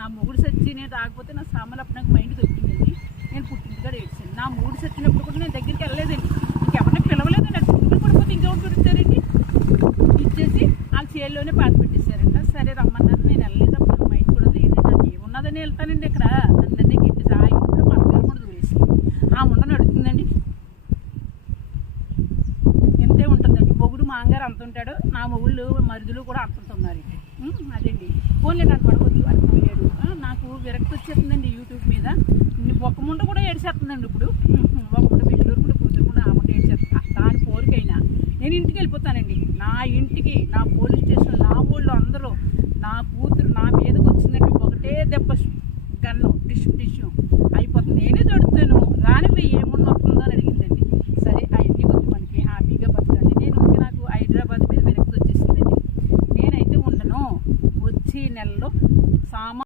నా మూడు సచ్చి నేను రాకపోతే నా సామాన్లు అప్పుడు నాకు మైండ్ దొరికిందండి. నేను పుట్టింటికాడ ఏడ్చాను. నా మూడు సచ్చినప్పుడు కూడా నేను దగ్గరికి వెళ్ళలేదండి. ఇంకెవరిని పిలవలేదండి. అది పుట్టింటి పడిపోతే ఇంకెవరు పెడతారండి. ఇచ్చేసి వాళ్ళ చేతిలోనే పాత పెట్టేశారంట. సరే రమ్మన్నారు. నేను వెళ్ళలేదు. అప్పుడు నాకు మైండ్ కూడా లేదండి. నాకు ఏమున్నదని వెళ్తానండి. ఇక్కడ అందరినీ గిట్టేసి ఆ ఇంట్లో మా అత్తగారు కూడా దూరేసి ఆ ఉండని అడుగుతుందండి. ఎంతే ఉంటుందండి. మొగుడు మాంగారు అంత ఉంటాడు. నా మొగుళ్ళు మరుదులు కూడా అంత ఉన్నారండి. అదండి ఫోన్లే నన్ను పడవద్దు అని పోయాడు. నాకు విరక్తి వచ్చేస్తుందండి యూట్యూబ్ మీద. ఒక ముండ కూడా ఏడ్చేస్తుందండి. ఇప్పుడు ఒక ముండ బెంగళూరు కూడా కూతురు కూడా ఆ ముండ ఏడ్చేస్తా. దాని పోరుకైనా నేను ఇంటికి వెళ్ళిపోతానండి. నా ఇంటికి నా పోలీస్ స్టేషన్ నా ఊళ్ళో అందరూ నా కూతురు నా మీదకి వచ్చిందంటే ఒకటే దెబ్బ